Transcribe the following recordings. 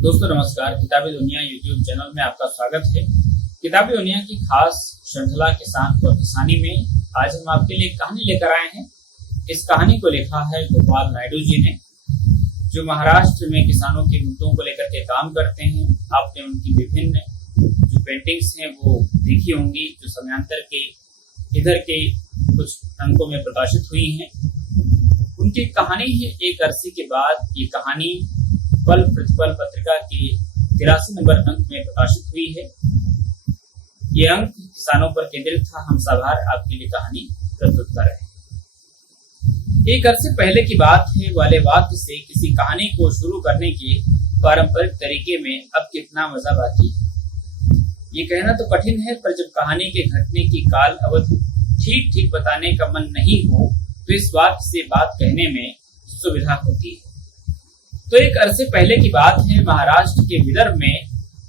दोस्तों नमस्कार। किताबी दुनिया यूट्यूब चैनल में आपका स्वागत है। किताबी दुनिया की खास श्रृंखला किसान और किसानी में आज हम आपके लिए कहानी लेकर आए हैं। इस कहानी को लिखा है गोपाल नायडू जी ने, जो महाराष्ट्र में किसानों के मुद्दों को लेकर के काम करते हैं। आपने उनकी विभिन्न जो पेंटिंग्स हैं वो देखी होंगी, जो समयांतर के इधर के कुछ अंकों में प्रकाशित हुई हैं। उनकी कहानी है एक अरसे के बाद ये कहानी पल प्रतिपल पत्रिका के 83 नंबर अंक में प्रकाशित हुई है। ये अंक किसानों पर केंद्रित था। हम साभार आपके लिए कहानी प्रस्तुत कर रहे हैं। एक अरसे पहले की बात है वाले वाक्य से किसी कहानी को शुरू करने के पारंपरिक तरीके में अब कितना मजा बाकी है, ये कहना तो कठिन है। पर जब कहानी के घटने की काल अवधि ठीक ठीक बताने का मन नहीं हो तो इस वाक्य से बात कहने में सुविधा होती है। तो एक अरसे पहले की बात है, महाराष्ट्र के विदर्भ में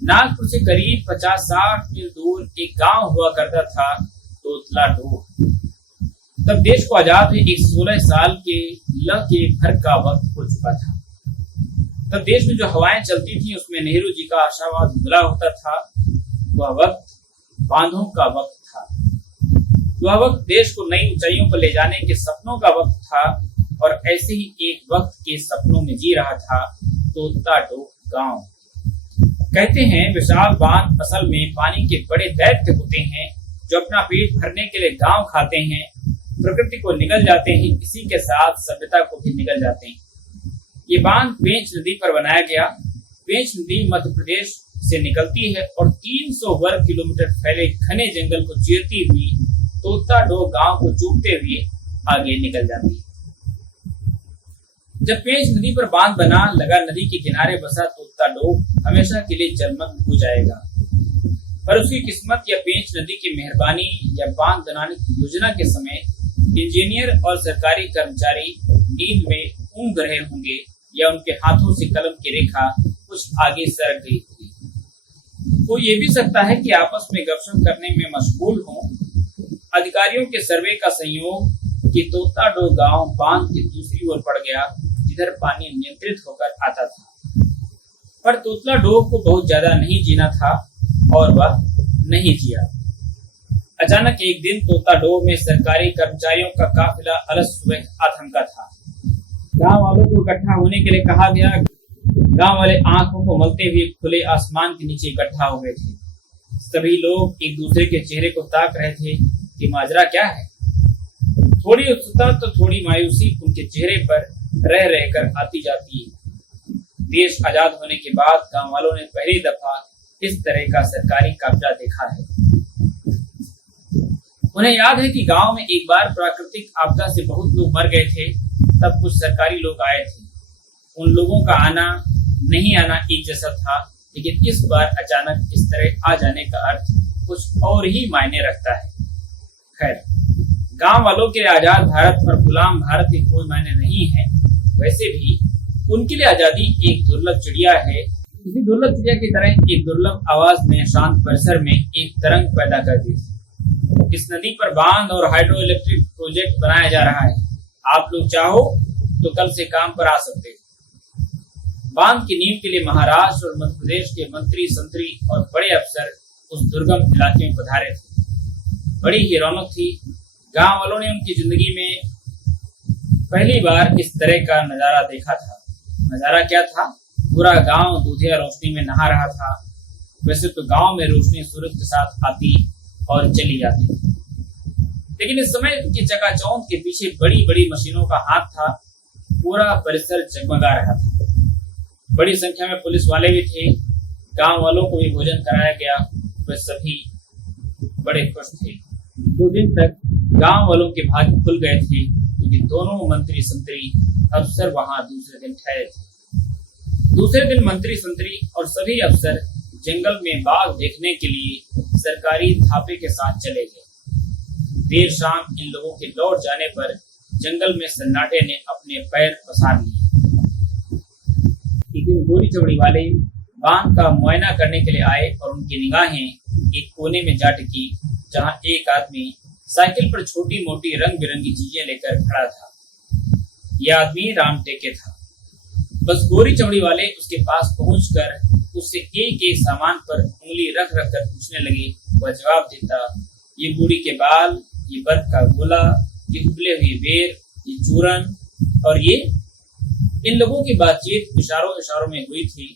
नागपुर से करीब 50-60 मील दूर एक गांव हुआ करता था, तोतला डोह। तब देश को आजाद हुए एक 16 साल के के भर का वक्त हो चुका था। तब देश में जो हवाएं चलती थी उसमें नेहरू जी का आशावाद धुंधला होता था। वह वक्त बांधों का वक्त था। वह वक्त देश को नई ऊंचाइयों पर ले जाने के सपनों का वक्त था। और ऐसे ही एक वक्त के सपनों में जी रहा था तोतला डोह गांव। कहते हैं विशाल बांध असल में पानी के बड़े दैत्य होते हैं, जो अपना पेट भरने के लिए गांव खाते हैं, प्रकृति को निगल जाते हैं, इसी के साथ सभ्यता को भी निगल जाते हैं। ये बांध पेंच नदी पर बनाया गया। पेंच नदी मध्य प्रदेश से निकलती है और 300 वर्ग किलोमीटर फैले घने जंगल को चीरती हुई तोतला डोह गांव को चूमते हुए आगे निकल जाती है। जब पेंच नदी पर बांध बना लगा, नदी के किनारे बसा तोतला डोह हमेशा के लिए जलमग्न हो जाएगा। पर उसकी किस्मत या पेंच नदी की मेहरबानी या बांध बनाने की योजना के समय इंजीनियर और सरकारी कर्मचारी नींद में ऊँघ रहे होंगे, या उनके हाथों से कलम की रेखा कुछ आगे सरक गई होगी। हो ये भी सकता है कि आपस में गपशप करने में मशगूल हों। अधिकारियों के सर्वे का संयोग कि तोतला डोह गांव बांध की दूसरी ओर पड़ गया, जिधर पानी नियंत्रित होकर आता था। पर तोतला डोह को बहुत ज्यादा नहीं जीना था और वह नहीं जिया। अचानक एक दिन तोतला डोह में सरकारी कर्मचारियों का काफिला अलग सुबह आथमका था। गांव वालों को इकट्ठा होने के लिए कहा गया। गांव वाले आंखों को मलते हुए खुले आसमान के नीचे इकट्ठा हुए थे। सभी लोग एक दूसरे के चेहरे को ताक रहे थे कि माजरा क्या है। थोड़ी उत्सुकता तो थोड़ी मायूसी उनके चेहरे पर रह रहकर आती जाती है। देश आजाद होने के बाद गांव वालों ने पहली दफा इस तरह का सरकारी कब्जा देखा है। उन्हें याद है कि गांव में एक बार प्राकृतिक आपदा से बहुत लोग मर गए थे। तब कुछ सरकारी लोग आए थे। उन लोगों का आना नहीं आना एक जैसा था, लेकिन इस बार अचानक इस तरह आ जाने का अर्थ कुछ और ही मायने रखता है। खैर, गांव वालों के लिए आजाद भारत और गुलाम भारत के कोई मायने नहीं है। वैसे भी उनके लिए आजादी एक दुर्लभ चिड़िया है। इसी दुर्लभ चिड़िया की तरह एक दुर्लभ आवाज में शांत परिसर में एक तरंग पैदा कर दी। इस नदी पर बांध और हाइड्रो इलेक्ट्रिक प्रोजेक्ट बनाया जा रहा है। आप लोग चाहो तो कल से काम पर आ सकते हैं। बांध की नींव के लिए महाराष्ट्र और मध्य प्रदेश के मंत्री संतरी और बड़े अफसर उस दुर्गम इलाके में पधारे थे। बड़ी ही रौनक थी। गांव वालों ने उनकी जिंदगी में पहली बार इस तरह का नजारा देखा था। नजारा क्या था? पूरा गांव दूधिया रोशनी में नहा रहा था। वैसे तो गांव में रोशनी सूरज के साथ आती और चली जाती थी, लेकिन इस समय उनकी चकाचौंध के पीछे बड़ी बड़ी मशीनों का हाथ था। पूरा परिसर जगमगा रहा था। बड़ी संख्या में पुलिस वाले भी थे। गांव वालों को भी भोजन कराया गया। वे सभी बड़े खुश थे। 2 दिन तक गांव वालों के भाग्य खुल गए थे, क्योंकि दोनों मंत्री संतरी अफसर वहां दूसरे दिन ठहरे थे। दूसरे दिन मंत्री संतरी और सभी अफसर जंगल में बाघ देखने के लिए सरकारी थापे के साथ चले गए। देर शाम इन लोगों के लौट जाने पर जंगल में सन्नाटे ने अपने पैर पसार लिए। एक दिन गोरी चमड़ी वाले बांध का मुआयना करने के लिए आए और उनकी निगाहें एक कोने में जा टिकी, जहां एक आदमी साइकिल पर छोटी मोटी रंग बिरंगी चीजें लेकर खड़ा था। यह आदमी राम टेके था। बस गोरी चमड़ी वाले उसके पास पहुंचकर उससे एक एक सामान पर उंगली रख रख कर पूछने लगे। वह जवाब देता, ये बूढ़ी के बाल, ये बर्फ का गोला, ये उबले हुए बेर, ये चूरन और ये। इन लोगों की बातचीत इशारों इशारों में हुई थी।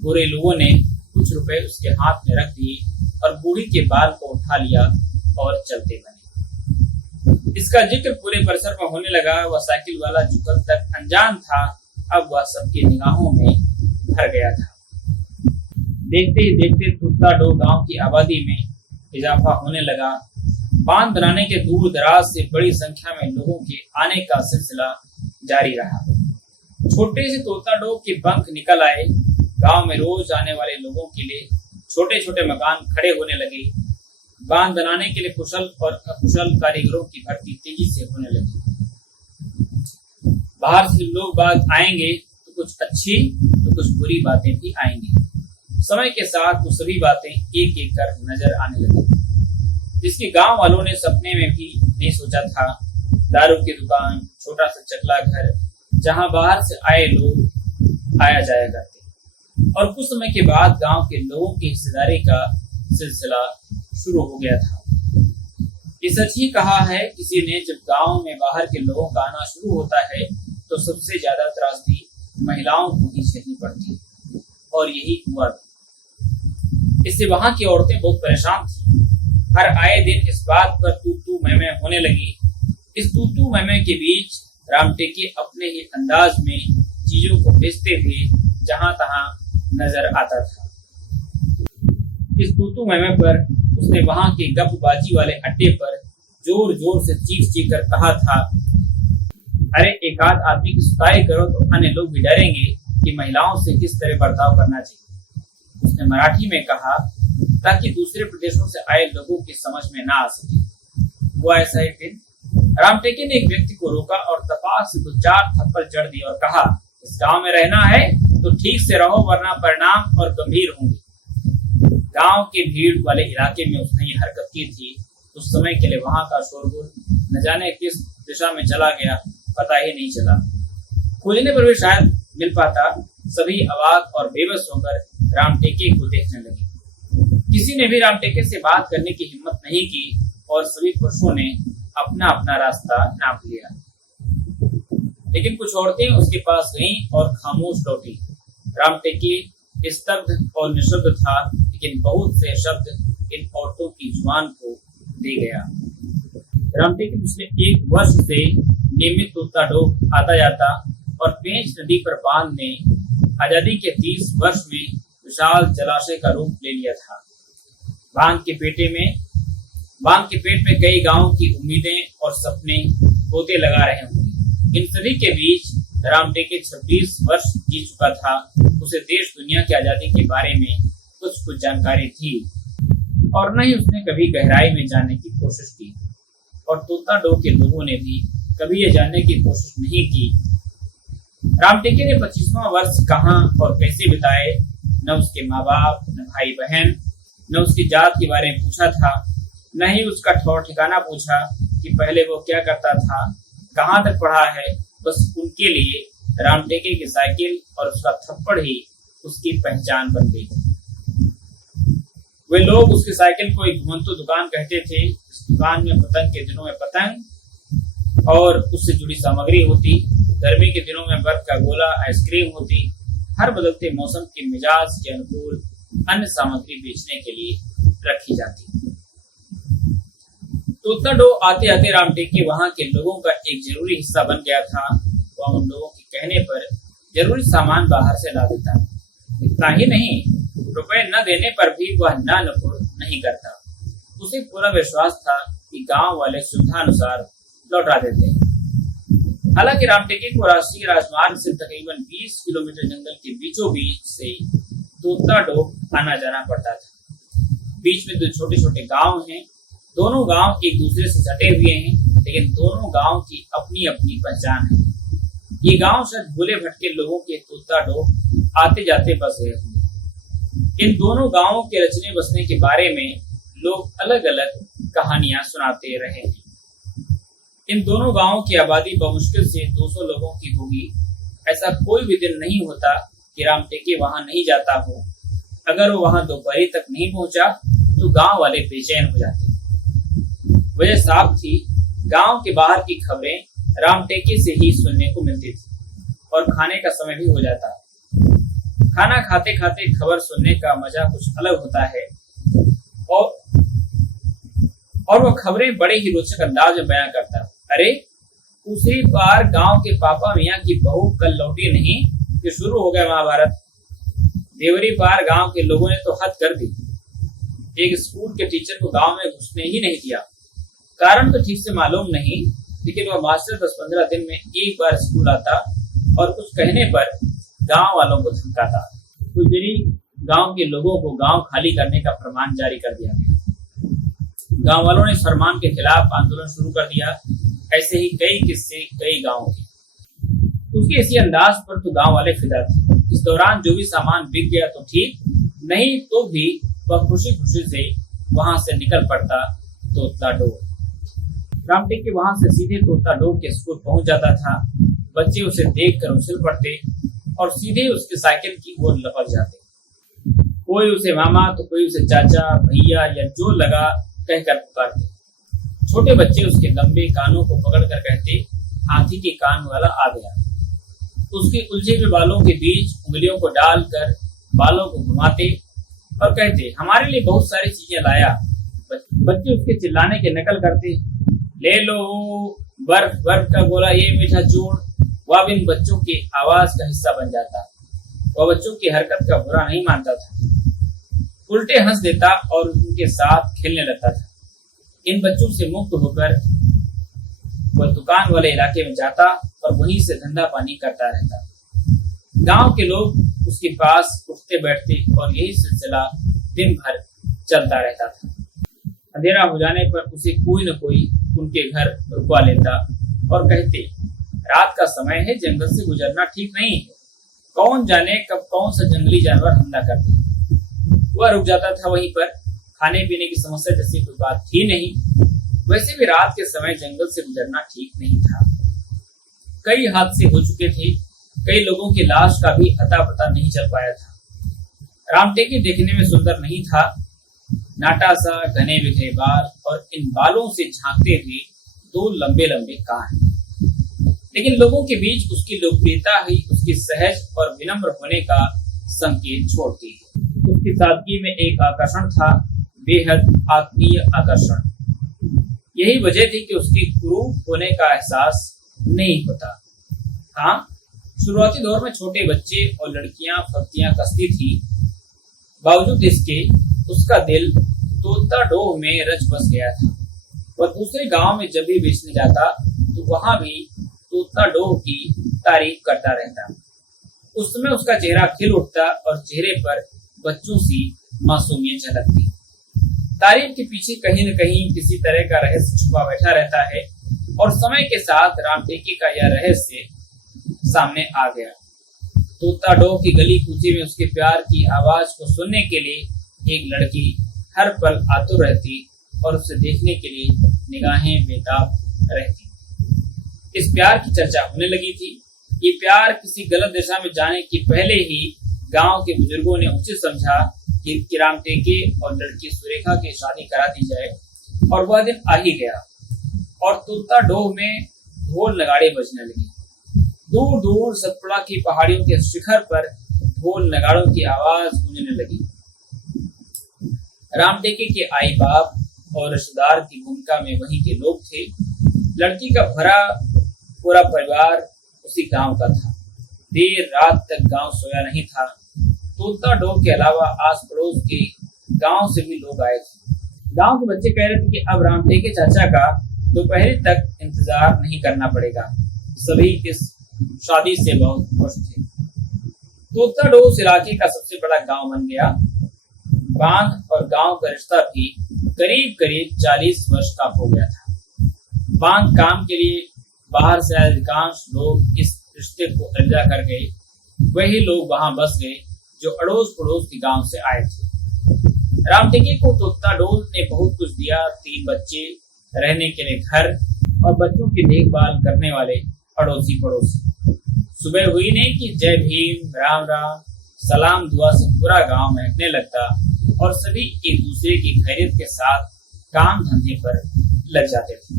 बुरे लोगों ने कुछ रुपए उसके हाथ में रख दिए और बूढ़ी के बाल को उठा लिया और चलते बने। इसका जिक्र पूरे परिसर में होने लगा। वह साइकिल वाला जो कल तक अनजान था, अब वह सबकी निगाहों में भर गया था। देखते ही देखते तुत्ताडो गांव की आबादी में इजाफा होने लगा। बांध बनाने के दूर दराज से बड़ी संख्या में लोगों के आने का सिलसिला जारी रहा। छोटे से तुत्ताडो के पंख निकल आए। गांव में रोज आने वाले लोगों के लिए छोटे छोटे मकान खड़े होने लगे। बांध बनाने के लिए कुशल और अकुशल कारीगरों की भर्ती तेजी से होने लगी। बाहर से लोग बाग आएंगे तो कुछ अच्छी तो कुछ बुरी बातें भी आएंगी। समय के साथ वो सभी बातें एक एक कर नजर आने लगी, जिसकी गांव वालों ने सपने में भी नहीं सोचा था। दारू की दुकान, छोटा सा चकला घर, जहां बाहर से आए लोग आया जाया करते, और कुछ समय के बाद गांव के लोगों की हिस्सेदारी का सिलसिला शुरू हो गया था। ये सच ही कहा है किसी ने, जब गांव में बाहर के लोगों का आना शुरू होता है तो सबसे ज्यादा त्रासदी महिलाओं को ही झेलनी पड़ती, और यही हुआ। इससे वहां की औरतें बहुत परेशान थी। हर आए दिन इस बात पर तू तू मैं होने लगी। इस तू तू मैं के बीच रामटेके अपने ही अंदाज में चीजों को बेचते हुए जहां तहां नजर आता था। इस तू तू मैं पर उसने वहां के गपबाजी वाले अड्डे पर जोर जोर से चीख चीख कर कहा था, अरे एक आध आदमी की सुताई करो तो अन्य लोग भी डरेंगे कि महिलाओं से किस तरह बर्ताव करना चाहिए। उसने मराठी में कहा ताकि दूसरे प्रदेशों से आए लोगों की समझ में ना आ सके। वो ऐसा एक दिन रामटेके ने एक व्यक्ति को रोका और तपाक से 2-4 थप्पड़ जड़ दिए और कहा, इस गांव में रहना है तो ठीक से रहो, वरना परिणाम और गंभीर होंगे। गांव के भीड़ वाले इलाके में उसने ये हरकत की थी। उस समय के लिए वहां का शोरगुल न जाने किस दिशा में चला गया, पता ही नहीं चला। खोजने पर भी शायद मिल पाता। सभी अवाक और बेबस होकर रामटेके को देखने लगे। किसी ने भी रामटेके से बात करने की हिम्मत नहीं की और सभी पुरुषों ने अपना अपना रास्ता नाप लिया। लेकिन कुछ औरतें उसके पास गईं और खामोश लौटी। रामटेके स्तब्ध और निशब्द था, लेकिन बहुत से शब्द इन औरतों की जुबान को दे गया। रामटेके पिछले 1 वर्ष से नियमित तुत्ताडो आता जाता और पेंच नदी पर बांध ने आजादी के 30 वर्ष में विशाल जलाशय का रूप ले लिया था। बांध के पेट में कई गांवों की उम्मीदें और सपने पोते लगा रहे होंगे। इन सभी के बीच रामटेके 26 वर्ष जी चुका था। उसे देश दुनिया की आजादी के बारे में कुछ जानकारी थी और न ही उसने कभी गहराई में जानने की कोशिश की, और तुत्ताडो के लोगों ने भी कभी यह जानने की कोशिश नहीं की। रामटेके ने 25वां वर्ष कहाँ और कैसे बिताए, न उसके माँ बाप, न भाई बहन, न उसकी जात के बारे में पूछा था, न ही उसका ठौर ठिकाना पूछा कि पहले वो क्या करता था, कहाँ तक पढ़ा है। बस उनके लिए रामटेके की साइकिल और उसका थप्पड़ ही उसकी पहचान बन गई। वे लोग उसकी साइकिल को एक घुमंतु दुकान कहते थे। इस दुकान में पतंग के दिनों में पतंग और उससे जुड़ी सामग्री होती, गर्मी के दिनों में बर्फ का गोला, आइसक्रीम होती। हर बदलते मौसम के मिजाज के अनुकूल अन्य सामग्री बेचने के लिए रखी जाती। तुत्ताडो आते आते रामटेके वहां के लोगों का एक जरूरी हिस्सा बन गया था। वह उन लोगों के कहने पर जरूरी सामान बाहर से ला देता। इतना ही नहीं, रुपए न देने पर भी वह ना नुकुर नहीं करता। उसे पूरा विश्वास था कि गांव वाले सुविधानुसार लौटा देते हैं। हालांकि रामटेके को राष्ट्रीय राजमार्ग से तकरीबन 20 किलोमीटर जंगल के बीचों बीच से तुत्ताडो आना जाना पड़ता था। बीच में 2 छोटे छोटे गांव हैं। दोनों गांव एक दूसरे से सटे हुए हैं, लेकिन दोनों गांव की अपनी अपनी पहचान है। ये गांव शायद भूले भटके लोगों के तुत्ताडो आते जाते बस गए होंगे। इन दोनों गांवों के रचने बसने के बारे में लोग अलग अलग कहानियां सुनाते रहे हैं। इन दोनों गांवों की आबादी बमुश्किल से 200 लोगों की होगी, ऐसा कोई भी दिन नहीं होता कि राम टेके वहां नहीं जाता हो। अगर वो वहां दोपहर तक नहीं पहुंचा तो गांव वाले बेचैन हो जाते। वजह साफ थी, गांव के बाहर की खबरें राम टेके से ही सुनने को मिलती थी और खाने का समय भी हो जाता। खाना खाते खाते खबर सुनने का मजा कुछ अलग होता है और वो खबरें बड़े ही रोचक अंदाज में बयां करता। अरे उसी बार गांव के पापा मियाँ की बहू कल लौटी नहीं कि शुरू हो गया महाभारत। देवरी पार गांव के लोगों ने तो हद कर दी। एक स्कूल के टीचर को गांव में घुसने ही नहीं दिया। कारण तो ठीक से मालूम नहीं, लेकिन वह मास्टर 10-15 दिन में एक बार स्कूल आता और कुछ कहने पर गांव वालों को धमकाता। कुछ देरी गांव के लोगों को गांव खाली करने का फरमान जारी कर दिया गया। गांव वालों ने इस फरमान के खिलाफ आंदोलन शुरू कर दिया। ऐसे ही कई किस्से कई गांवों के। उसके इसी अंदाज पर तो गांव वाले फिदा थे। इस दौरान जो भी सामान बिक गया तो ठीक, नहीं तो भी वह खुशी खुशी से वहां से निकल पड़ता तोता डोर। राम टेके वहां से सीधे तोता डोर के स्कूल पहुंच जाता था। बच्चे उसे देखकर उछल पड़ते और सीधे उसके साइकिल की ओर लपक जाते। कोई उसे मामा तो कोई उसे चाचा, भैया या जो लगा कहकर पुकारते। छोटे बच्चे उसके लंबे कानों को पकड़कर कहते, हाथी के कान वाला आ गया। उसके उलझे हुए बालों के बीच उंगलियों को डालकर बालों को घुमाते और कहते, हमारे लिए बहुत सारी चीजें लाया। बच्चे उसके चिल्लाने के नकल करते, ले लो बर्फ बर्फ का गोला, ये मीठा चूर्ण। वह भी इन बच्चों की आवाज का हिस्सा बन जाता। वह बच्चों की हरकत का बुरा नहीं मानता था, उल्टे हंस देता और उनके साथ खेलने लगता था। इन बच्चों से मुक्त होकर वह दुकान वाले इलाके में जाता और वहीं से धंधा पानी करता रहता। गांव के लोग उसके पास उठते बैठते और यही सिलसिला दिन भर चलता रहता था। अंधेरा हो जाने पर उसे कोई न कोई उनके घर रुकवा लेता और कहते, रात का समय है, जंगल से गुजरना ठीक नहीं है। कौन जाने कब कौन सा जंगली जानवर हमला कर दे। वह रुक जाता था वहीं पर। खाने पीने की समस्या जैसी कोई बात थी नहीं। वैसे भी रात के समय जंगल से गुजरना ठीक नहीं था। कई हादसे हो चुके थे। कई लोगों की लाश का भी अता पता नहीं चल पाया था। राम टेके देखने में सुंदर नहीं था। नाटा सा, घने बिखरे बाल और इन बालों से झांकते हुए 2 लंबे लंबे कान। लेकिन लोगों के बीच उसकी लोकप्रियता ही उसकी सहज और विनम्र होने का संकेत छोड़ती है। उसकी सादगी में एक आकर्षण था, बेहद आत्मीय आकर्षण। यही वजह थी कि उसकी कुरूप होने का एहसास नहीं होता। हाँ, शुरुआती दौर में छोटे बच्चे और लड़कियां फक्तियां कसती थी। बावजूद इसके उसका दिल तोता डोह में रच बस गया था। वह दूसरे गांव में जब भी बेचने जाता तो वहां भी तोता डोह की तारीफ करता रहता। उस समय उसका चेहरा खिल उठता और चेहरे पर बच्चों सी मासूमियत झलकती। तारीफ के पीछे कहीं न कहीं किसी तरह का रहस्य छुपा बैठा रहता है और समय के साथ राम टेके का यह रहस्य सामने आ गया। तोता डोह की गली कूचे में उसके प्यार की आवाज को सुनने के लिए एक लड़की हर पल आतुर रहती और उसे देखने के लिए निगाहें बेताब रहती। इस प्यार की चर्चा होने लगी थी। ये प्यार किसी गलत दिशा में जाने के पहले ही गांव के बुजुर्गों ने उचित समझा कि राम टेके और लड़की सुरेखा की शादी करा दी जाए और वह दिन आ ही गया और तोता डोह में ढोल नगाड़े बजने लगे। दूर दूर सतपुड़ा की पहाड़ियों के शिखर पर ढोल नगाड़ों की आवाज गूंजने लगी। राम टेके के आई बाप और रिश्तेदार की भूमिका में वहीं के लोग थे। लड़की का भरा पूरा परिवार उसी गांव का था। देर रात तक गांव सोया नहीं था। तोता डोह के अलावा आस पड़ोस के गांव से भी लोग आए थे। गांव के बच्चे कह रहे थे कि अब राम टेके चाचा का दोपहर तक इंतजार नहीं करना पड़ेगा। सभी इस शादी से बहुत खुश थे। तोता डोह उस इलाके का सबसे बड़ा गांव बन गया। बांध और गांव का रिश्ता भी करीब करीब 40 वर्ष का हो गया था। बांध काम के लिए बाहर से अधिकांश लोग इस रिश्ते को अर्जा कर गए। वही लोग वहां बस गए जो अड़ोस पड़ोस के गांव से आए थे। राम टेके को तोता डोह ने बहुत कुछ दिया। 3 बच्चे, रहने के लिए घर और बच्चों की देखभाल करने वाले अड़ोसी पड़ोसी। सुबह हुई नहीं कि जय भीम, राम राम, सलाम दुआ से पूरा गांव महकने लगता और सभी एक दूसरे की खैरियत के साथ काम धंधे पर लग जाते थे।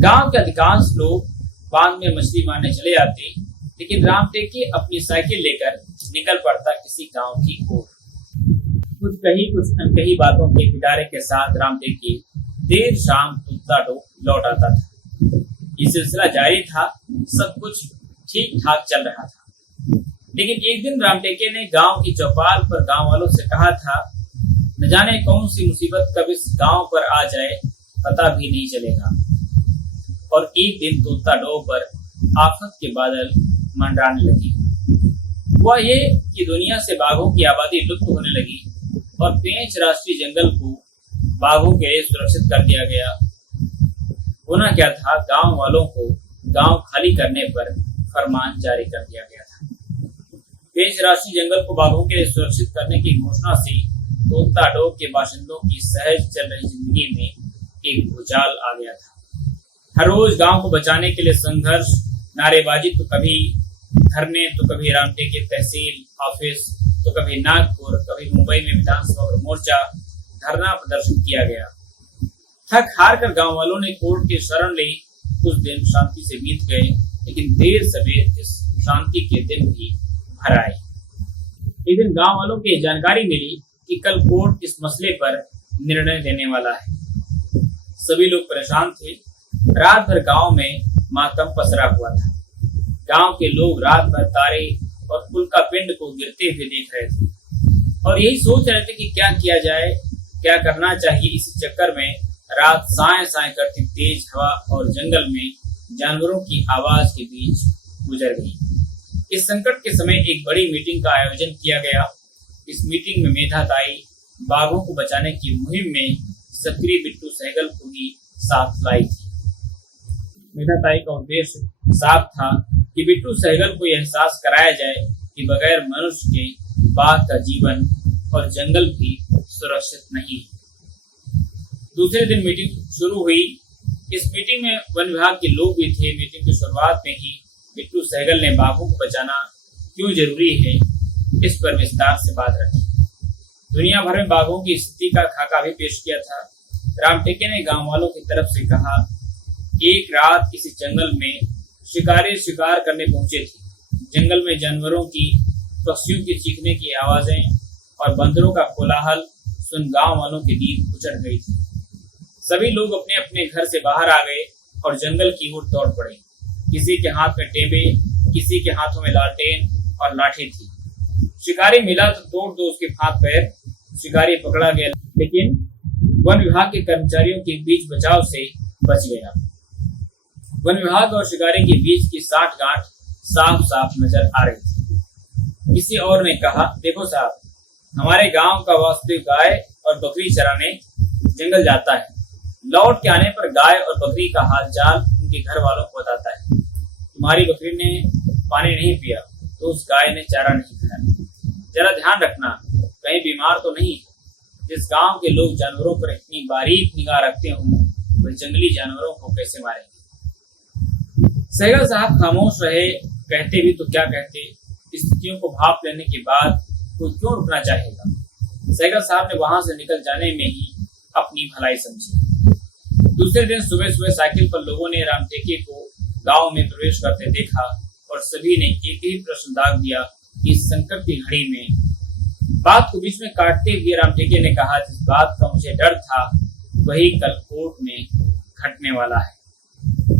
गांव के अधिकांश लोग बांध में मछली मारने चले जाते, लेकिन राम टेके अपनी साइकिल लेकर निकल पड़ता किसी गांव की ओर। कुछ कही कुछ अनकही बातों के पिटारे के साथ राम टेके देर शाम तुतलाडो लौट आता था। ये सिलसिला जारी था, सब कुछ ठीक ठाक चल रहा था। लेकिन एक दिन राम टेके ने गांव की चौपाल पर गांव वालों से कहा था, न जाने कौन सी मुसीबत कब इस गांव पर आ जाए पता भी नहीं चलेगा। और एक दिन तुतलाडो पर आफत के बादल मंडराने लगी। हुआ ये कि दुनिया से बाघों की आबादी लुप्त होने लगी और पेंच राष्ट्रीय जंगल को बाघों के लिए सुरक्षित कर दिया गया। होना क्या था, गांव वालों को गांव खाली करने पर फरमान जारी कर दिया गया था। पेंच राष्ट्रीय जंगल को बाघों के लिए सुरक्षित करने की घोषणा से तुतलाडो के बाशिंदों की सहज चल रही जिंदगी में एक भूचाल आ गया था। हर रोज गांव को बचाने के लिए संघर्ष, नारेबाजी, तो कभी धरने, तो कभी राम टेके तहसील ऑफिस, तो कभी नागपुर, कभी मुंबई में विधानसभा पर मोर्चा, धरना प्रदर्शन किया गया। थक हार कर गांव वालों ने कोर्ट की शरण ली। कुछ दिन शांति से बीत गए, लेकिन देर सवेर इस शांति के दिन भी भर आए। एक दिन गांव वालों को जानकारी मिली कि कल कोर्ट इस मसले पर निर्णय देने वाला है। सभी लोग परेशान थे। रात भर गांव में मातम पसरा हुआ था। गांव के लोग रात भर तारे और उल्का पिंड को गिरते हुए देख रहे थे और यही सोच रहे थे कि क्या किया जाए, क्या करना चाहिए। इसी चक्कर में रात साए साए करती तेज हवा और जंगल में जानवरों की आवाज के बीच गुजर गई। इस संकट के समय एक बड़ी मीटिंग का आयोजन किया गया। इस मीटिंग में मेधा ताई बाघों को बचाने की मुहिम में सक्रिय बिट्टू सहगल को भी साथ लाई थी। मेधा ताई का उद्देश्य साफ था कि बिट्टू सहगल को यह एहसास कराया जाए कि बगैर मनुष्य के बाघ का जीवन और जंगल भी सुरक्षित नहीं। दूसरे दिन मीटिंग शुरू हुई। इस मीटिंग में वन विभाग के लोग भी थे। मीटिंग की शुरुआत में ही बिट्टू सहगल ने बाघों को बचाना क्यों जरूरी है, इस पर विस्तार से बात रखी। दुनिया भर में बाघों की स्थिति का खाका भी पेश किया था। राम टेके ने गांव वालों की तरफ से कहा, एक रात किसी जंगल में शिकारी शिकार करने पहुंचे थे। जंगल में जानवरों की, पक्षियों की चीखने की आवाजें और बंदरों का कोलाहल सुन गांव वालों की नींद उचट गई थी। सभी लोग अपने अपने घर से बाहर आ गए और जंगल की ओर दौड़ पड़े। किसी के हाथ में टेबे, किसी के हाथों में लालटेन और लाठी थी। शिकारी मिला तो तोड़ दो उसके हाथ पैर। शिकारी पकड़ा गया, लेकिन वन विभाग के कर्मचारियों के बीच बचाव से बच गया। वन विभाग और शिकारी के बीच की साठ-गांठ साफ साफ नजर आ रही थी। किसी और ने कहा, देखो साहब, हमारे गांव का वास्तविक गाय और बकरी चराने जंगल जाता है। लौट के आने पर गाय और बकरी का हाल चाल उनके घर वालों को बताता है। तुम्हारी बकरी ने पानी नहीं पिया तो उस गाय ने चारा नहीं खाया। जरा ध्यान रखना, कहीं बीमार तो नहीं। जिस गांव के लोग जानवरों पर इतनी बारीक निगाह रखते हों, वे जंगली जानवरों को कैसे मारेंगे। सहगल साहब खामोश रहे। कहते भी तो क्या कहते, स्थितियों को भाप लेने के बाद कोई क्यों रुकना चाहेगा। सहगल साहब ने वहां से निकल जाने में ही अपनी भलाई समझी। दूसरे दिन सुबह सुबह साइकिल पर लोगों ने राम टेके को गांव में प्रवेश करते देखा और सभी ने एक ही प्रश्न दाग दिया कि इस संकट की घड़ी में। बात को बीच में काटते हुए राम टेके ने कहा, जिस बात का मुझे डर था वही कल कोर्ट में घटने वाला है।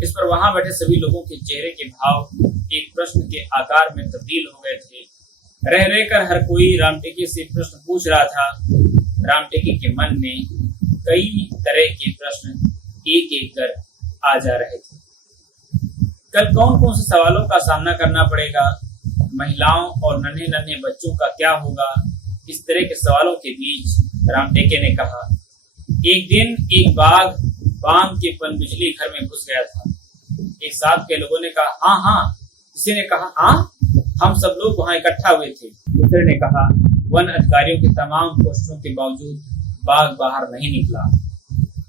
इस पर वहां बैठे सभी लोगों के चेहरे के भाव एक प्रश्न के आकार में तब्दील हो गए थे। रह रहकर हर कोई राम टेके से प्रश्न पूछ रहा था। राम टेके के मन में कई तरह के प्रश्न एक एक कर आ जा रहे थे। कल कौन कौन से सवालों का सामना करना पड़ेगा, महिलाओं और नन्हे नन्हे बच्चों का क्या होगा। इस तरह के सवालों के बीच राम टेके ने कहा, एक दिन एक बाघ बांध के पनबिजली घर में घुस गया था। एक साथ के लोगों ने कहा, हाँ हाँ। किसी ने कहा, हाँ, हम सब लोग वहां इकट्ठा हुए थे। दूसरे ने कहा, वन अधिकारियों की तमाम कोशिशों के बावजूद बाघ बाहर नहीं निकला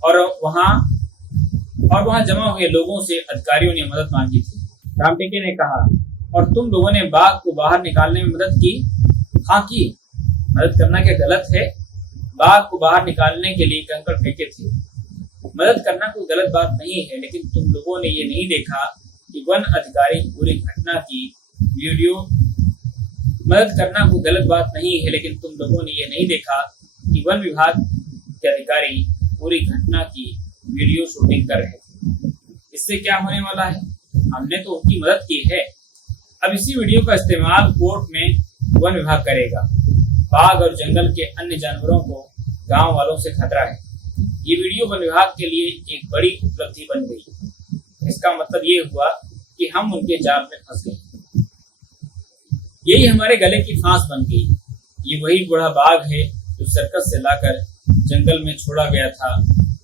और वहां जमा हुए लोगों से अधिकारियों ने मदद मांगी थी। राम टेके ने कहा, और तुम लोगों ने बाघ को बाहर निकालने में मदद की। हाँ की। मदद करना क्या गलत है? बाघ को बाहर निकालने के लिए कंकड़ फेंके थे। मदद करना कोई गलत बात नहीं है, लेकिन तुम लोगों ने ये नहीं देखा कि वन अधिकारी पूरी घटना की वीडियो मदद करना कोई गलत बात नहीं है, लेकिन तुम लोगों ने ये नहीं देखा कि वन विभाग के अधिकारी पूरी घटना की वीडियो शूटिंग कर रहे थे। इससे क्या होने वाला है? हमने तो उनकी मदद की है। अब इसी वीडियो का इस्तेमाल कोर्ट में वन विभाग करेगा। बाघ और जंगल के अन्य जानवरों को गांव वालों से खतरा है। ये वीडियो वन विभाग के लिए एक बड़ी उपलब्धि बन गई। इसका मतलब ये हुआ कि हम उनके जाल में फंस गए। यही हमारे गले की फांस बन गई। ये वही बूढ़ा बाघ है जो सर्कस से लाकर जंगल में छोड़ा गया था।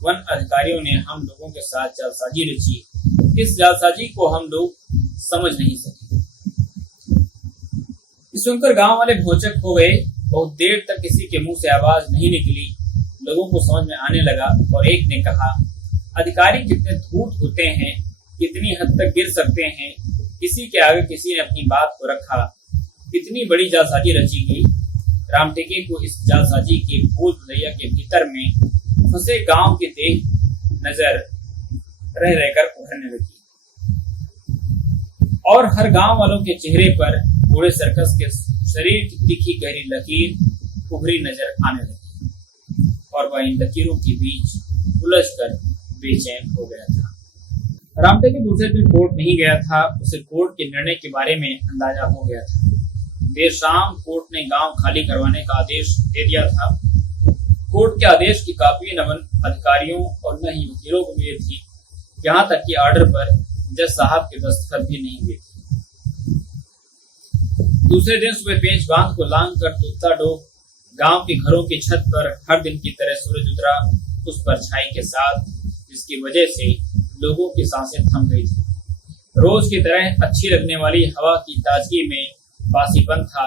वन अधिकारियों ने हम लोगों के साथ जालसाजी रची। इस जालसाजी को हम लोग समझ नहीं सके। सुनकर गांव वाले भौचक हो गए। बहुत देर तक किसी के मुंह से आवाज नहीं निकली। लोगों को समझ में आने लगा और एक ने कहा, अधिकारी कितने धूर्त होते हैं, कितनी हद तक गिर सकते हैं। किसी के आगे किसी ने अपनी बात को रखा। कितनी बड़ी जालसाजी रची गई। रामटेके को इस जालसाजी के भूल भुलैया के भीतर में फंसे गांव की देह नजर रह रहकर उभरने लगी और हर गांव वालों के चेहरे पर बूढ़े सर्कस के शरीर की तीखी गहरी लकीर उभरी नजर आने लगी और वह इन लकीरों के बीच उलझकर बेचैन हो गया था। रामटेके दूसरे दिन कोर्ट नहीं गया था। उसे कोर्ट के निर्णय के बारे में अंदाजा हो गया था। देर शाम कोर्ट ने गांव खाली करवाने का आदेश दे दिया था। कोर्ट के आदेश की कॉपी न वन अधिकारियों और न ही वकीलों को मिली थी। यहाँ तक कि ऑर्डर पर जज साहब के दस्तखत भी नहीं हुए थे। दूसरे दिन सुबह पेंच बांध को लांग कर तोता डोब गांव के घरों की छत पर हर दिन की तरह सूरज उतरा, उस परछाई के साथ जिसकी वजह से लोगों की सांसें थम गई थी। रोज की तरह अच्छी लगने वाली हवा की ताजगी में बासीपन था।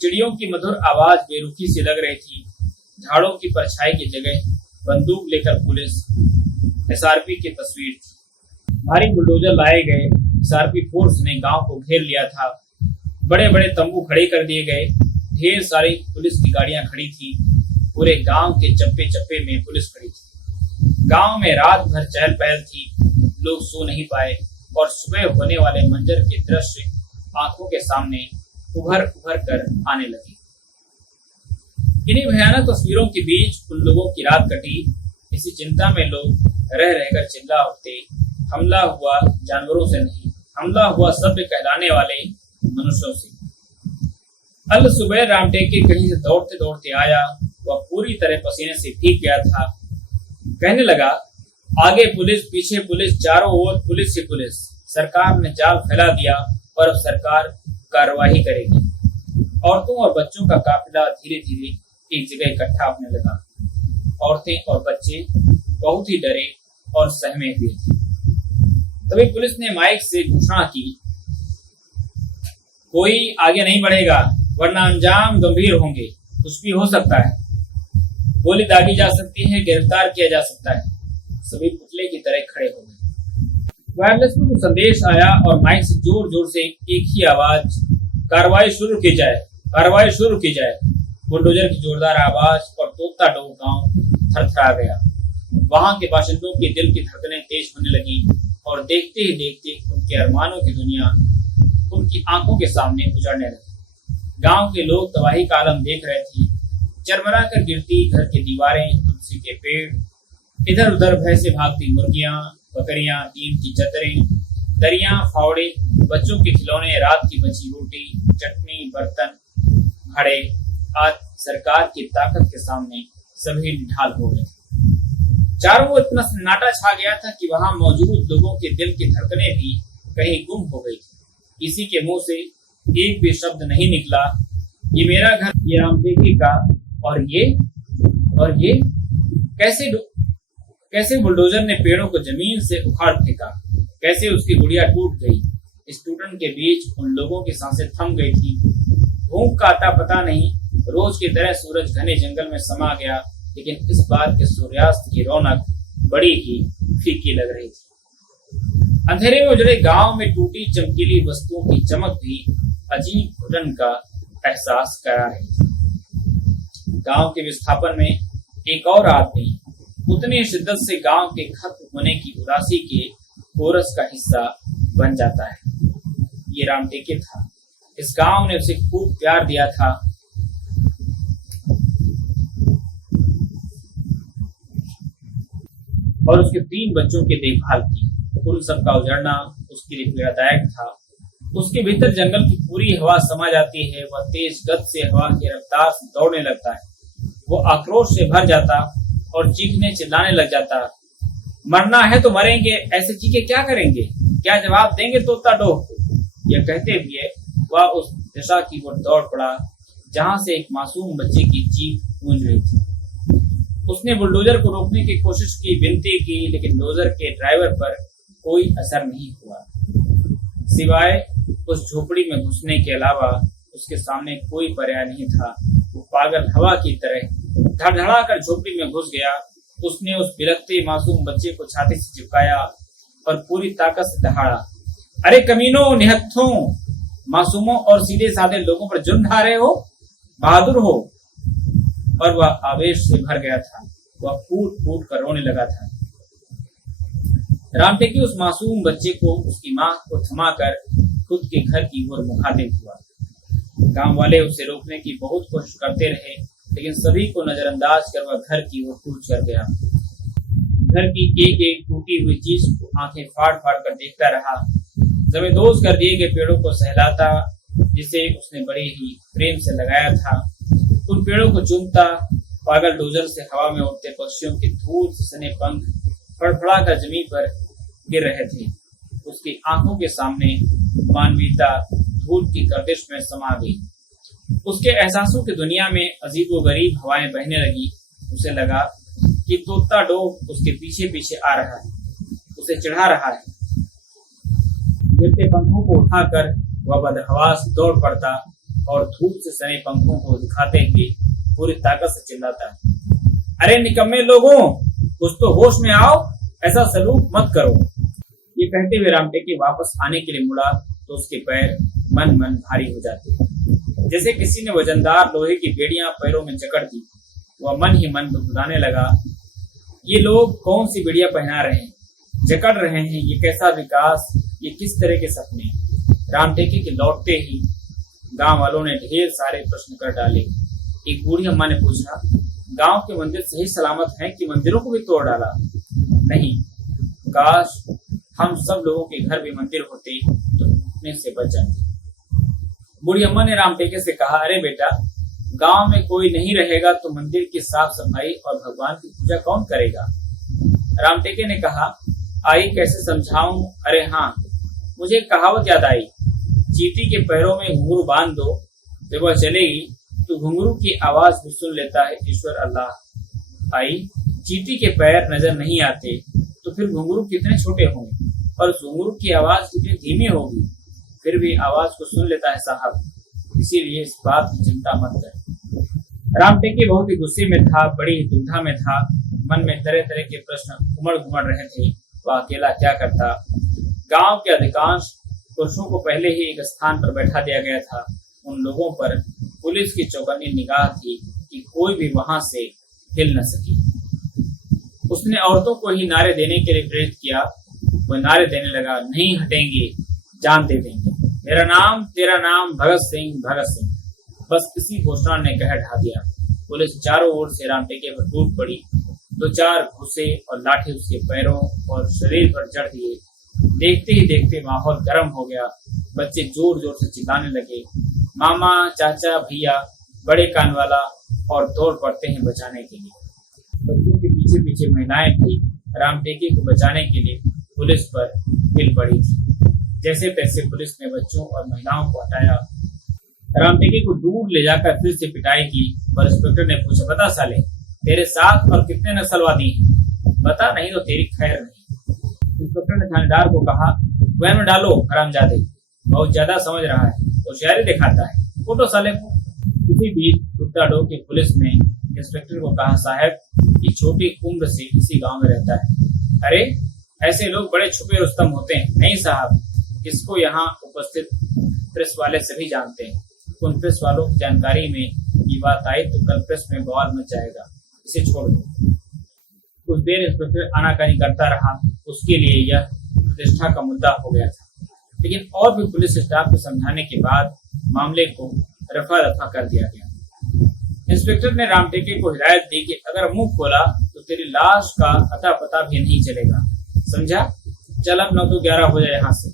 चिड़ियों की मधुर आवाज बेरुखी सी लग रही थी। झाड़ों की परछाई की जगह बंदूक लेकर पुलिस एसआरपी की तस्वीर थी। भारी बुलडोजर लाए गए। एसआरपी फोर्स ने गांव को घेर लिया था। बड़े बड़े तंबू खड़े कर दिए गए। ढेर सारी पुलिस की गाड़ियां खड़ी थी। पूरे गांव के चप्पे चप्पे में पुलिस खड़ी थी। गांव में रात भर चहल पहल थी। लोग सो नहीं पाए और सुबह होने वाले मंजर के दृश्य आंखों के सामने उभर उभर कर आने लगे। इन्हीं भयानक तस्वीरों के बीच उन लोगों की रात कटी। इसी चिंता में लोग रह रहकर चिल्ला उठते, हमला हुआ जानवरों से नहीं, हमला हुआ सभ्य कहलाने वाले मनुष्यों से। अल सुबह रामटेके कहीं से दौड़ते दौड़ते आया। वह पूरी तरह पसीने से भीग गया था। कहने लगा, आगे पुलिस, पीछे पुलिस, चारों ओर पुलिस ही पुलिस। सरकार ने जाल फैला दिया और अब सरकार कार्रवाई करेगी। औरतों और बच्चों का काफिला धीरे धीरे एक जगह इकट्ठा होने लगा। औरतें और बच्चे बहुत ही डरे और सहमे हुए थे। तभी पुलिस ने माइक से घोषणा की, कोई आगे नहीं बढ़ेगा वरना अंजाम गंभीर होंगे। कुछ भी हो सकता है। गोली दागी जा सकती है, गिरफ्तार किया जा सकता है। सभी पुतले की तरह खड़े हो गए। वायरलेस में कुछ संदेश आया और माइक से जोर जोर से एक ही आवाज, कार्रवाई शुरू की जाए, कार्रवाई शुरू की जाए। बुलडोजर की जोरदार आवाज और तोता डोब गांव थरथरा गया। वहां के बाशिंदों के दिल की धड़कनें तेज होने लगी और देखते ही देखते उनके अरमानों की दुनिया उनकी आंखों के सामने उजड़ने लगी। गांव के लोग तबाही का आलम देख रहे थे। चरमरा कर गिरती घर की दीवारें, तुलसी के पेड़, इधर उधर भय से भागती मुर्गियां, बकरियां, टीन की चदरें, दरिया, फावड़े, बच्चों के खिलौने, रात की बची रोटी, चटनी, बर्तन, घड़े आज सरकार की ताकत के सामने सभी निढाल हो गए। चारों ओर इतना सन्नाटा छा गया था कि वहां मौजूद लोगों के दिल की धड़कनें भी कहीं गुम हो गई। किसी के मुंह से एक भी शब्द नहीं निकला। ये मेरा घर, ये रामटेके का, और ये कैसे बुलडोजर ने पेड़ों को जमीन से उखाड़ फेंका, कैसे उसकी गुड़िया टूट गई। इस टूटन के बीच उन लोगों की सांसें थम गई थी। भूख का अता पता नहीं। रोज की तरह सूरज घने जंगल में समा गया, लेकिन इस बार के सूर्यास्त की रौनक बड़ी ही फीकी लग रही थी। अंधेरे में उजड़े गांव में टूटी चमकीली वस्तुओं की चमक भी अजीब घुटन का एहसास करा रही थी। गांव के विस्थापन में एक और आदमी उतनी शिद्दत से गांव के खत्म होने की उदासी के कोरस का हिस्सा बन जाता है। ये राम टेके था। इस गांव ने उसे खूब प्यार दिया था। और उसके 3 बच्चों की देखभाल की। उन सबका उजड़ना उसके लिए पीड़ादायक था। उसके भीतर जंगल की पूरी हवा समा जाती है। वह तेज गति से हवा की रफ्तार से दौड़ने लगता है। वो आक्रोश से भर जाता और चीखने चिल्लाने लग जाता। मरना है तो मरेंगे, ऐसे चीखे क्या करेंगे, क्या जवाब देंगे तोता डोह को। यह कहते हुए वह उस दिशा की ओर दौड़ पड़ा जहां से एक मासूम बच्चे की चीख गूंज रही थी। उसने बुलडोजर को रोकने की कोशिश की, विनती की, लेकिन डोजर के ड्राइवर पर कोई असर नहीं हुआ। सिवाय उस झोपड़ी में घुसने के अलावा उसके सामने कोई पर्याय नहीं था। वो पागल हवा की तरह धड़धड़ा कर झोपड़ी में घुस गया। उसने उस बिलखते मासूम बच्चे को छाती से चिपकाया और पूरी ताकत से दहाड़ा। अरे कमीनों, निहत्थों, मासूमों और सीधे साधे लोगों पर जुर्म ढा रहे हो, बहादुर हो। और वह आवेश से भर गया था। वह फूट फूट कर रोने लगा था। राम टेके उस मासूम बच्चे को उसकी मां को थमाकर खुद के घर की ओर मुखातिब हुआ। गांव वाले उसे रोकने की बहुत कोशिश करते रहे, लेकिन सभी को नजरअंदाज कर वह घर की ओर कूच कर गया। घर की एक एक टूटी हुई चीज को आंखें फाड़ फाड़ कर देखता रहा। जबरदोज कर दिए गए पेड़ों को सहलाता, जिसे उसने बड़े ही प्रेम से लगाया था। उन पेड़ों को चूमता। पागल डोजर से हवा में उड़ते पक्षियों के धूल से सने पंख फड़फड़ा कर जमीन पर गिर रहे थे। उसकी आंखों के सामने मानवीयता धूल की गर्दिश में समा गई। उसके एहसासों की दुनिया में अजीबोगरीब हवाएं बहने लगी। उसे लगा कि तोता डोह उसके पीछे पीछे आ रहा है, उसे चढ़ा रहा है। गिरते पंखों को उठाकर वह बदहवास दौड़ पड़ता और धूप से सने पंखों को दिखाते हुए पूरी ताकत से चिल्लाता, अरे निकम्मे लोगों, कुछ तो होश में आओ, ऐसा सलूक मत करो। ये कहते हुए राम टेके वापस आने के लिए मुड़ा तो उसके पैर मन भारी हो जाते, जैसे किसी ने वजनदार लोहे की बेड़ियां पैरों में जकड़ दी। वह मन ही मन बुदबुदाने लगा, ये लोग कौन सी बेड़ियां पहना रहे हैं, जकड़ रहे हैं, ये कैसा विकास, ये किस तरह के सपने। राम टेके के लौटते ही गांव वालों ने ढेर सारे प्रश्न कर डाले। एक बूढ़ी अम्मा ने पूछा, गांव के मंदिर सही सलामत हैं कि मंदिरों को भी तोड़ डाला? नहीं, काश हम सब लोगों के घर भी मंदिर होते तो डूबने से बच जाते। बूढ़ी अम्मा ने राम टेके से कहा, अरे बेटा, गांव में कोई नहीं रहेगा तो मंदिर की साफ सफाई और भगवान की पूजा कौन करेगा? राम टेके ने कहा, आई कैसे समझाऊं? अरे हाँ, मुझे एक कहावत याद आई, चींटी के पैरों में घुंघरू बांध दो तो वह चलेगी, तो घुंघरू की आवाज भी सुन लेता है ईश्वर अल्लाह। आई, चींटी के पैर नजर नहीं आते तो फिर घुंघरू कितने छोटे होंगे और उस घुंघरू की आवाज कितनी धीमी होगी, फिर भी आवाज को सुन लेता है साहब। इसीलिए इस बात की चिंता मत कर। राम टेके बहुत ही गुस्से में था, बड़ी ही दुविधा में था। मन में तरह तरह के प्रश्न उमड़ घुमड़ रहे थे। वह अकेला क्या करता? गांव के अधिकांश पुरुषों को पहले ही एक स्थान पर बैठा दिया गया था। उन लोगों पर पुलिस की चौकन्नी निगाह थी कि कोई भी वहां से हिल न सके। उसने औरतों को ही नारे देने के लिए प्रेरित किया। वह नारे देने लगा, नहीं हटेंगे, जान दे देंगे, मेरा नाम तेरा नाम, भगत सिंह भगत सिंह। बस इसी घोषणा ने कहर ढा दिया। पुलिस चारों ओर से राम टेके पर टूट पड़ी। 2-4 घुसे और लाठी उसके पैरों और शरीर पर जड़ दिए। देखते ही देखते माहौल गर्म हो गया। बच्चे जोर जोर से चिल्लाने लगे, मामा, चाचा, भैया, बड़े कान वाला, और दौड़ पड़ते हैं बचाने के लिए। बच्चों के पीछे पीछे महिलाएं भी राम टेके को बचाने के लिए पुलिस पर हिल पड़ी थी। जैसे तैसे पुलिस ने बच्चों और महिलाओं को हटाया। राम टेके को दूर ले जाकर फिर से पिटाई की। पर इंस्पेक्टर ने पूछा, बता साले, तेरे साथ और कितने नक्सलवादी हैं? बता, नहीं तो तेरी खैर नहीं। इंस्पेक्टर ने थानेदार को कहा, वह में डालो हरामजादे, बहुत ज्यादा समझ रहा है, होशियारी दिखाता है, फोटो साले को। किसी बीच कुत्ता डो की पुलिस ने इंस्पेक्टर को कहा, साहब ये छोटी उम्र से इसी गांव में रहता है। अरे ऐसे लोग बड़े छुपे रुस्तम होते हैं। नहीं साहब, इसको यहाँ उपस्थित प्रेस वाले सभी जानते हैं। उन प्रेस वालों की जानकारी में ये बात आई तो कल प्रेस में बवाल मच जाएगा। इसे छोड़ दो। कुछ देर इंस्पेक्टर आनाकानी करता रहा। उसके लिए यह प्रतिष्ठा का मुद्दा हो गया था, लेकिन और भी पुलिस स्टाफ को समझाने के बाद मामले को रफा दफा कर दिया गया। इंस्पेक्टर ने रामटेके को हिदायत दी कि अगर मुंह खोला तो तेरी लाश का अता पता भी नहीं चलेगा, समझा? चल अब 9 तो 11 हो जाए यहाँ से।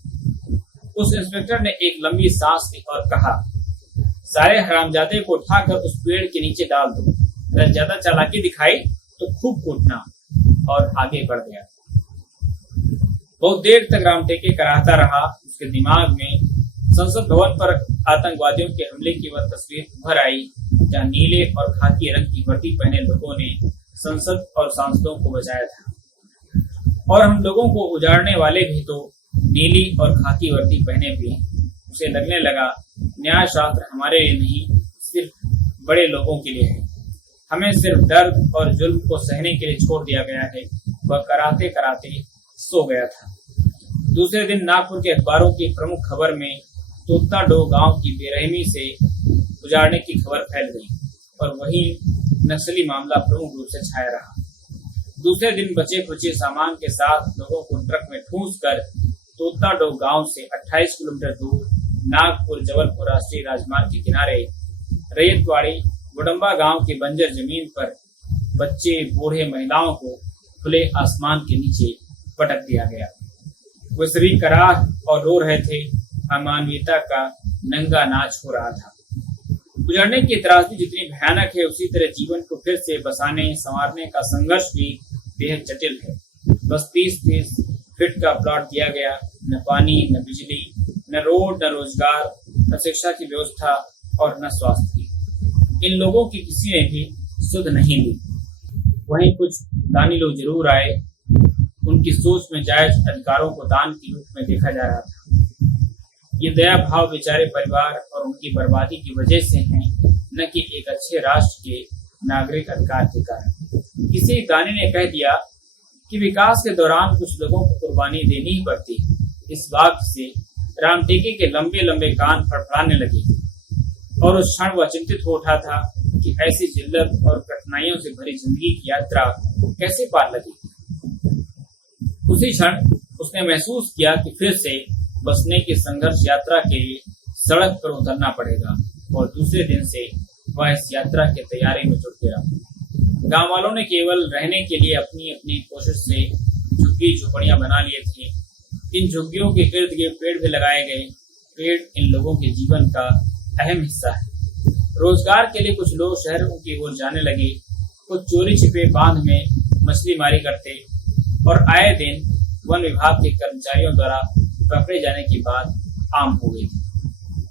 उस इंस्पेक्टर ने एक लंबी सांस ली और कहा, सारे हरामजादे को उठाकर उस पेड़ के नीचे डाल दो। अगर ज्यादा चालाकी दिखाई तो खूब कूटना। और आगे बढ़ गया। बहुत देर तक रामटेके कराहता रहा। उसके दिमाग में संसद भवन पर आतंकवादियों के हमले की वह तस्वीर उभर आई, जहाँ नीले और खाकी रंग की वर्दी पहने लोगों ने संसद और सांसदों को बचाया था। और हम लोगों को उजाड़ने वाले भी तो नीली और खाकी वर्दी पहने भी हैं। उसे लगने लगा, न्याय शास्त्र हमारे लिए नहीं, सिर्फ बड़े लोगों के लिए है। हमें सिर्फ दर्द और जुल्म को सहने के लिए छोड़ दिया गया है। वह कराते कराते सो गया था। दूसरे दिन नागपुर के अखबारों की प्रमुख खबर में तोताडो गांव की बेरहमी से उजाड़ने की खबर फैल गई और वही नक्सली मामला प्रमुख रूप से छाया रहा। दूसरे दिन बचे खुचे सामान के साथ लोगों को ट्रक में ठूंस कर तोताडो गांव से 28 किलोमीटर दूर नागपुर जबलपुर राष्ट्रीय राजमार्ग के किनारे रैयतवाड़ी वडम्बा गांव की बंजर जमीन पर बच्चे बूढ़े महिलाओं को खुले आसमान के नीचे पटक दिया गया। वे सभी कराह और रो रहे थे। अमानवीयता का नंगा नाच हो रहा था। गुजरने की त्रासदी जितनी भयानक है, उसी तरह जीवन को फिर से बसाने संवारने का संघर्ष भी बेहद जटिल है। बस 30-30 फीट का प्लॉट दिया गया। न पानी, न बिजली, न रोड, न रोजगार, न शिक्षा की व्यवस्था और न स्वास्थ्य की। इन लोगों की किसी ने भी सुध नहीं ली। वहीं कुछ दानी लोग जरूर आए। उनकी सोच में जायज अधिकारों को दान के रूप में देखा जा रहा था। ये दया भाव बेचारे परिवार और उनकी बर्बादी की वजह से हैं, न कि एक अच्छे राष्ट्र के नागरिक अधिकार के कारण। किसी दानी ने कह दिया कि विकास के दौरान कुछ लोगों को कुर्बानी देनी ही पड़ती है। इस वाक्य से रामटेके के लंबे लंबे कान फड़फड़ाने लगे और उस क्षण वह चिंतित हो उठा था कि ऐसी जिल्लत और कठिनाइयों से भरी जिंदगी की यात्रा कैसे पार लगेगी। उसी क्षण उसने महसूस किया कि फिर से बसने की संघर्ष यात्रा के लिए सड़क पर उतरना पड़ेगा और दूसरे दिन से वह इस यात्रा की तैयारी में जुट गया। गांव वालों ने केवल रहने के लिए अपनी अपनी कोशिश से झुग्गी झोपड़ियां बना लिए थे। इन झुग्गियों के इर्द गिर्द पेड़ भी लगाए गए। पेड़ इन लोगों के जीवन का अहम हिस्सा है। रोजगार के लिए कुछ लोग शहरों की ओर जाने लगे। कुछ चोरी छिपे बांध में मछली मारी करते और आए दिन वन विभाग के कर्मचारियों द्वारा पकड़े जाने की बात आम हो गई थी।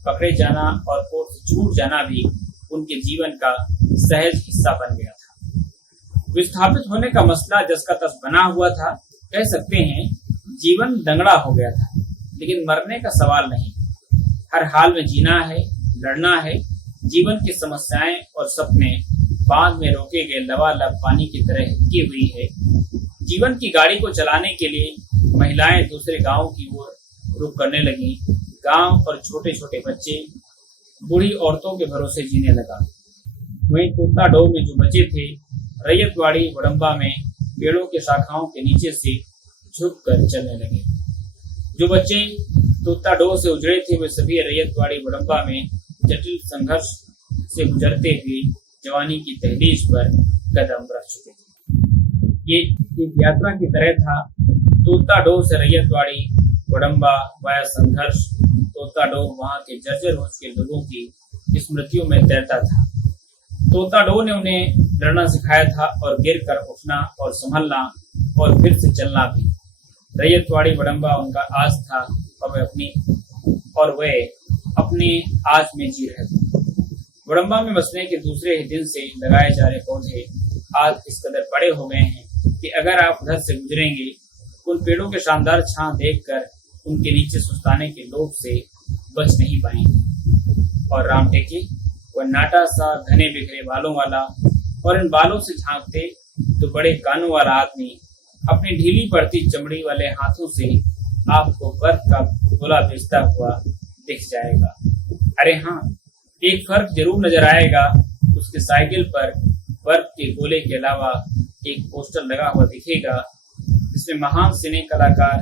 पकड़े जाना और कोर्ट से छूट जाना भी उनके जीवन का सहज हिस्सा बन गया था। विस्थापित होने का मसला जस का तस बना हुआ था। कह सकते हैं जीवन दंगड़ा हो गया था, लेकिन मरने का सवाल नहीं। हर हाल में जीना है, लड़ना है। जीवन की समस्याएं और सपने बांध में रोके गए लबालब पानी की तरह हिचकी हुई है। जीवन की गाड़ी को चलाने के लिए महिलाएं दूसरे गांवों की ओर रुख करने लगी। गांव और छोटे छोटे बच्चे बूढ़ी औरतों के भरोसे जीने लगा। वहीं तोताडो में जो बचे थे, रैयतवाड़ी वडम्बा में पेड़ों के शाखाओं के नीचे से झुक कर चलने लगे। जो बच्चे तोताडो से उजड़े थे, वे सभी रैयतवाड़ी वडम्बा में जटिल संघर्ष से गुजरते हुए जवानी की तहलीज पर कदम रख चुके थे। ये एक यात्रा की तरह था। तोताडो से रैयतवाड़ी वडम्बा वाया संघर्ष। तोताडो वहां के जर्जर हो चुके लोगों की स्मृतियों में तैरता था। तोताडो ने उन्हें डरना सिखाया था और गिर कर उठना और संभलना और फिर से चलना भी। रैयतवाड़ी वडम्बा उनका आज था और वे अपने आज में जी रहे थे। वडम्बा में बसने के दूसरे ही दिन से लगाए जा रहे पौधे आज इस कदर बड़े हो गए हैं कि अगर आप उधर से गुजरेंगे, उन पेड़ों के शानदार छां देखकर उनके नीचे सुस्ताने के लोभ से बच नहीं पाएंगे। और रामटेके वह नाटा सा घने बिखरे बालों वाला और इन बालों से झांकते तो बड़े कानों वाला आदमी अपनी ढीली पड़ती चमड़ी वाले हाथों से आपको बर्फ का गोला बेचता हुआ दिख जाएगा। अरे हाँ, एक फर्क जरूर नजर आएगा, उसके साइकिल पर बर्फ के गोले के अलावा एक पोस्टर लगा हुआ दिखेगा जिसमें महान सिने कलाकार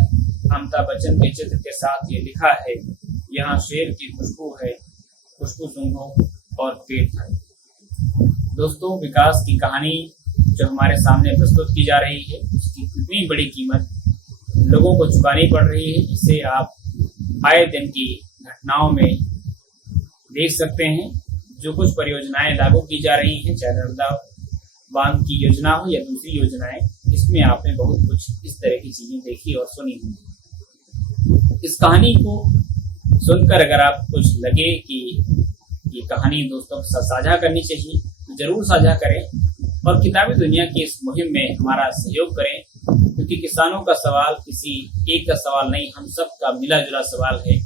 अमिताभ बच्चन के चित्र के साथ ये लिखा है, यहाँ शेर की खुशबू है, खुशबू सूंघो और पेट भरो। दोस्तों, विकास की कहानी जो हमारे सामने प्रस्तुत की जा रही है उसकी कितनी बड़ी कीमत लोगों को चुकानी पड़ रही है, इसे आप आए दिन की घटनाओं में देख सकते हैं। जो कुछ परियोजनाएं लागू की जा रही हैं, चाहे नर्मदा बांध की योजना हो या दूसरी योजनाएं, इसमें आपने बहुत कुछ इस तरह की चीजें देखी और सुनी होंगी। इस कहानी को सुनकर अगर आप कुछ लगे कि ये कहानी दोस्तों के साथ साझा करनी चाहिए तो जरूर साझा करें और किताबी दुनिया की इस मुहिम में हमारा सहयोग करें, क्योंकि किसानों का सवाल किसी एक का सवाल नहीं, हम सब का मिला जुला सवाल है